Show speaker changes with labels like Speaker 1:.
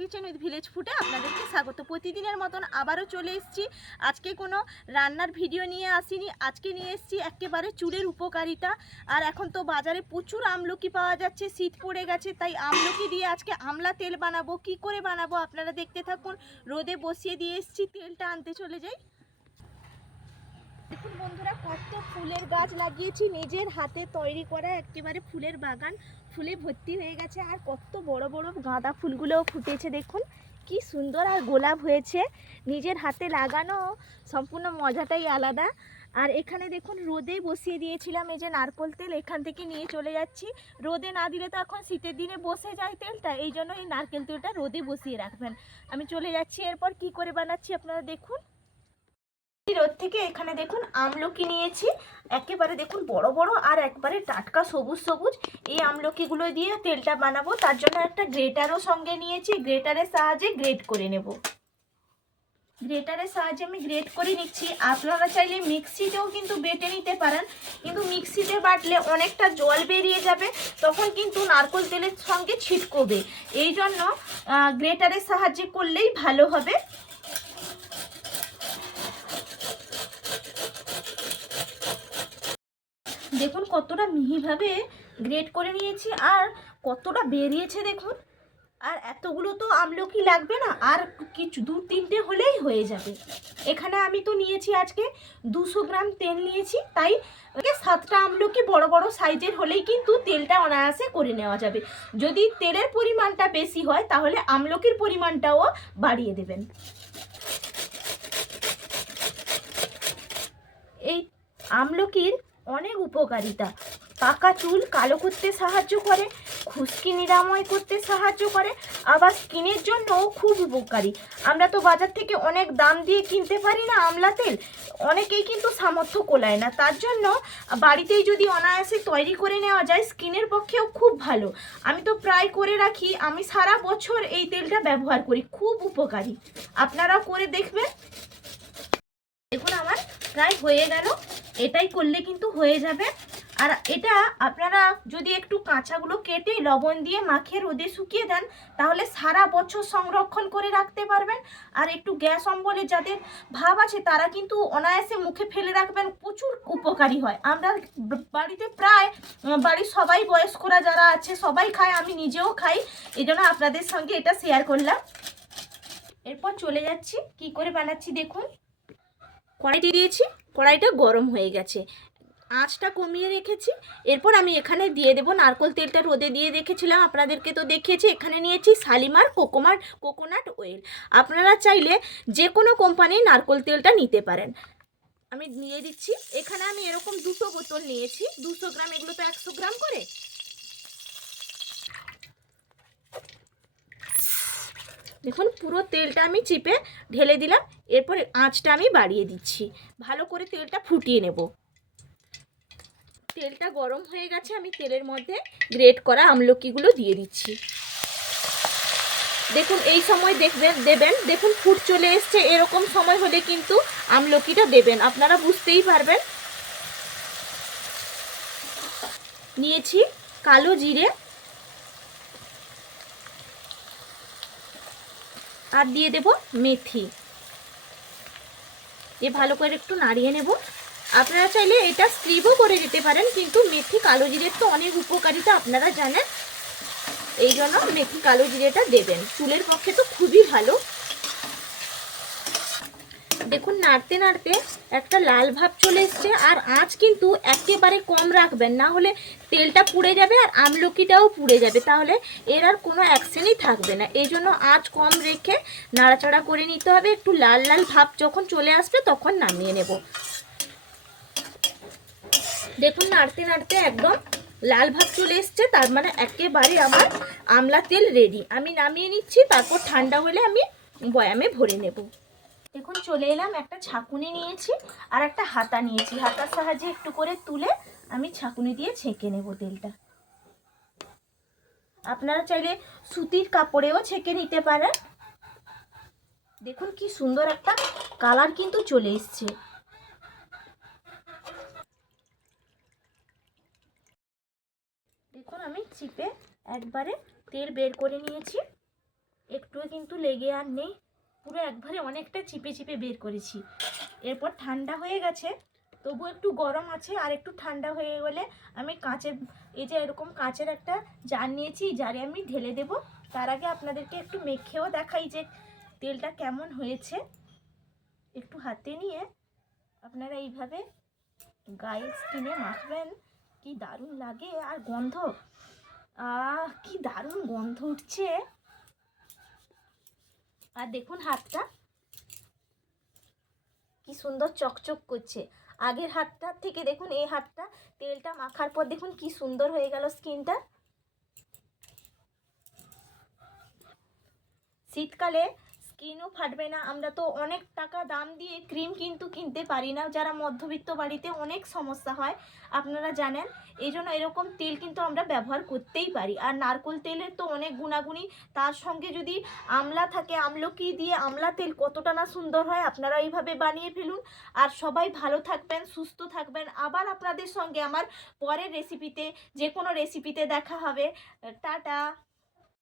Speaker 1: Kitchen with village ফুডে আপনাদেরকে স্বাগত। প্রতিদিনের মতন আবারও চলে এসেছি। আজকে কোনো রান্নার ভিডিও নিয়ে আসিনি। আজকে নিয়ে এসেছি একেবারে চুলের উপকারিতা। আর এখন তো বাজারে প্রচুর আমলকি পাওয়া যাচ্ছে, শীত পড়ে গেছে, তাই আমলকি দিয়ে আজকে আমলা তেল বানাবো। কি করে বানাবো আপনারা দেখতে থাকুন। রোদে বসিয়ে দিয়ে এসেছি, তেলটা আনতে চলে যাই। দেখুন বন্ধুরা, কত ফুলের গাছ লাগিয়েছি। নিজের হাতে তৈরি করা একেবারে ফুলের বাগান। ফুলে ভর্তি হয়ে গেছে আর কত বড় বড় গাঁদা ফুলগুলোও ফুটেছে দেখুন। কি সুন্দর আর গোলাপ হয়েছে। নিজের হাতে লাগানো সম্পূর্ণ মজাটাই আলাদা। আর এখানে দেখুন, রোদে বসিয়ে দিয়েছিলাম এই যে নারকোল তেল। এখান থেকে নিয়ে চলে যাচ্ছি। রোদে না দিলে তো এখন শীতের দিনে বসে যায় তেলটা। এই জন্য এই নারকেল তেলটা রোদে বসিয়ে রাখবেন। আমি চলে যাচ্ছি, এরপর কি করে বানাচ্ছি আপনারা দেখুন। রোদ থেকে এখানে দেখুন আমলকি নিয়েছি। একেবারে দেখুন বড় বড় আর একবারে টাটকা সবুজ সবুজ। এই আমলকিগুলো দিয়ে তেলটা বানাবো। তার জন্য একটা গ্রেটারও সঙ্গে নিয়েছি। গ্রেটারের সাহায্যে গ্রেট করে নেব। গ্রেটারের সাহায্যে আমি গ্রেট করে নিচ্ছি। আপনারা চাইলে মিক্সিতেও কিন্তু বেটে নিতে পারেন। কিন্তু মিক্সিতে বাটলে অনেকটা জল বেরিয়ে যাবে। তখন কিন্তু নারকোল তেলের সঙ্গে ছিটকবে। এই জন্য গ্রেটারের সাহায্যে করলেই ভালো হবে। দেখুন কতটা মিহিভাবে গ্রেট করে নিয়েছি আর কতটা বেরিয়েছে দেখুন। আর এতগুলো তো আমলকি লাগবে না, আর কিছু দু তিনটে হলেই হয়ে যাবে। এখানে আমি তো নিয়েছি আজকে দুশো গ্রাম তেল নিয়েছি, তাই সাতটা আমলকি বড় বড় সাইজের হলেই কিন্তু তেলটা অনায়াসে করে নেওয়া যাবে। যদি তেলের পরিমাণটা বেশি হয়, তাহলে আমলকির পরিমাণটাও বাড়িয়ে দেবেন। এই আমলকির অনেক উপকারিতা। পাকা চুল কালো করতে সাহায্য করে, খুশকি নিরাময় করতে সাহায্য করে, আবার স্কিনের জন্যও খুব উপকারী। আমরা তো বাজার থেকে অনেক দাম দিয়ে কিনতে পারি না আমলা তেল, অনেকেই কিন্তু সামর্থ্য কোলায় না। তার জন্য বাড়িতেই যদি অনায়াসে তৈরি করে নেওয়া যায়, স্কিনের পক্ষেও খুব ভালো। আমি তো প্রায় করে রাখি, আমি সারা বছর এই তেলটা ব্যবহার করি, খুব উপকারী। আপনারাও করে দেখবেন। দেখুন, আমার প্রায় হয়ে গেল। এটাই করলে কিন্তু হয়ে যাবে। আর এটা আপনারা যদি একটু কাঁচাগুলো কেটে লবণ দিয়ে মাখিয়ে রোদে শুকিয়ে দেন, তাহলে সারা বছর সংরক্ষণ করে রাখতে পারবেন। আর একটু গ্যাস অম্বলে যাদের ভাব আছে, তারা কিন্তু অনায়াসে মুখে ফেলে রাখবেন। প্রচুর উপকারী হয়। আমরা বাড়িতে প্রায়, বাড়ির সবাই বয়স্করা যারা আছে, সবাই খায়, আমি নিজেও খাই। এই জন্য আপনাদের সঙ্গে এটা শেয়ার করলাম। এরপর চলে যাচ্ছি। কি করে বানাচ্ছি দেখুন। কড়াইটি দিয়েছি, কড়াইটা গরম হয়ে গেছে। আঁচটা কমিয়ে রেখেছি, এরপর আমি এখানে দিয়ে দেবো নারকোল তেলটা রোদে দিয়ে রেখেছিলাম, আপনাদেরকে তো দেখিয়েছি, এখানে নিয়েছি শালিমার কোকোমার, কোকোনাট অয়েল আপনারা চাইলে যে কোনো কোম্পানির নারকোল তেলটা নিতে পারেন। আমি নিয়ে দিচ্ছি, এখানে আমি এরকম দুটো বোতল নিয়েছি, দুশো গ্রাম, এগুলো তো একশো গ্রাম করে? দেখুন, পুরো তেলটা আমি চিপে ঢেলে দিলাম। এরপর আঁচটা আমি বাড়িয়ে দিচ্ছি। ভালো করে তেলটা ফুটিয়ে নেব। তেলটা গরম হয়ে গেছে, আমি তেলের মধ্যে গ্রেট করা আমলকিগুলো দিয়ে দিচ্ছি। দেখুন, এই সময় দেখবেন, দেবেন। দেখুন, ফুট চলে এসছে। এরকম সময় হলে কিন্তু আমলকিটা দেবেন। আপনারা বুঝতেই পারবেন। নিয়েছি কালো জিরে আর দিয়ে দেব মেথি। এ ভালো করে একটু নাড়িয়ে নেব। আপনারা চাইলে এটা স্ক্রিবও করে দিতে পারেন, কিন্তু মেথি কালো জিরের তো অনেক উপকারিতা আপনারা জানেন। এই জন্য মেথি কালো জিরেটা দেবেন। চুলের পক্ষে তো খুবই ভালো। দেখুন, নাড়তে নাড়তে একটা লাল ভাব চলে এসছে, আর আঁচ কিন্তু একেবারে কম রাখবেন, না হলে তেলটা পুড়ে যাবে আর আমলকিটাও পুড়ে যাবে, তাহলে এর আর কোনো অ্যাকশনই থাকবে না। এই জন্য আঁচ কম রেখে নাড়াচাড়া করে নিতে হবে, একটু লাল লাল ভাব যখন চলে আসবে তখন নামিয়ে নেব। দেখুন, নাড়তে নাড়তে একদম লাল ভাব চলে এসছে, তার মানে একেবারে আমার আমলা তেল রেডি আমি নামিয়ে নিচ্ছি, তারপর ঠান্ডা হলে আমি বয়ামে ভরে নেব। দেখুন, চলে এলাম, একটা ছাকুনি নিয়েছি আর একটা হাতা নিয়েছি। হাতার সাহায্যে একটু করে তুলে আমি ছাকুনি দিয়ে ছেঁকে নেব তেলটা। আপনারা চাইলে সুতির কাপড়েও ছেঁকে নিতে পারেন। দেখুন, কি সুন্দর একটা কালার কিন্তু চলে এসছে। দেখুন, আমি চিপে একবারে তেল বের করে নিয়েছি। একটু কিন্তু লেগে আর নেই। পুরো একবারে অনেকটা চিপে চিপে বের করেছি। এরপর ঠান্ডা হয়ে গেছে তবু একটু গরম আছে আর একটু ঠান্ডা হয়ে গেলে আমি কাঁচের এই যে এরকম কাঁচের একটা জার নিয়েছি জারে আমি ঢেলে দেব। তার আগে আপনাদেরকে একটু মেখেও দেখাই যে তেলটা কেমন হয়েছে। একটু হাতে নিয়ে আপনারা এইভাবে গায়ে স্কিনে মাখবেন, কি দারুণ লাগে। আর গন্ধ, আহ, কি দারুণ গন্ধ উঠছে। আর দেখুন হাতটা। কি সুন্দর চকচক করছে। আগের হাতটার থেকে দেখুন, এই হাতটা তেলটা মাখার পর দেখুন কি সুন্দর হয়ে গেল স্কিনটা। শীতকালে স্কিনও ফাটবে না। আমরা তো অনেক টাকা দাম দিয়ে ক্রিম কিন্তু কিনতে পারি না, যারা মধ্যবিত্ত বাড়িতে অনেক সমস্যা হয়, আপনারা জানেন। এই জন্য এরকম তেল কিন্তু আমরা ব্যবহার করতেই পারি। আর নারকোল তেলের তো অনেক গুণাগুণী তার সঙ্গে যদি আমলা থাকে, আমলকি দিয়ে আমলা তেল কতটা না সুন্দর হয়, আপনারা এইভাবে বানিয়ে ফেলুন। আর সবাই ভালো থাকবেন, সুস্থ থাকবেন। আবার আপনাদের সঙ্গে আমার পরের রেসিপিতে যে কোনো রেসিপিতে দেখা হবে। টাটা!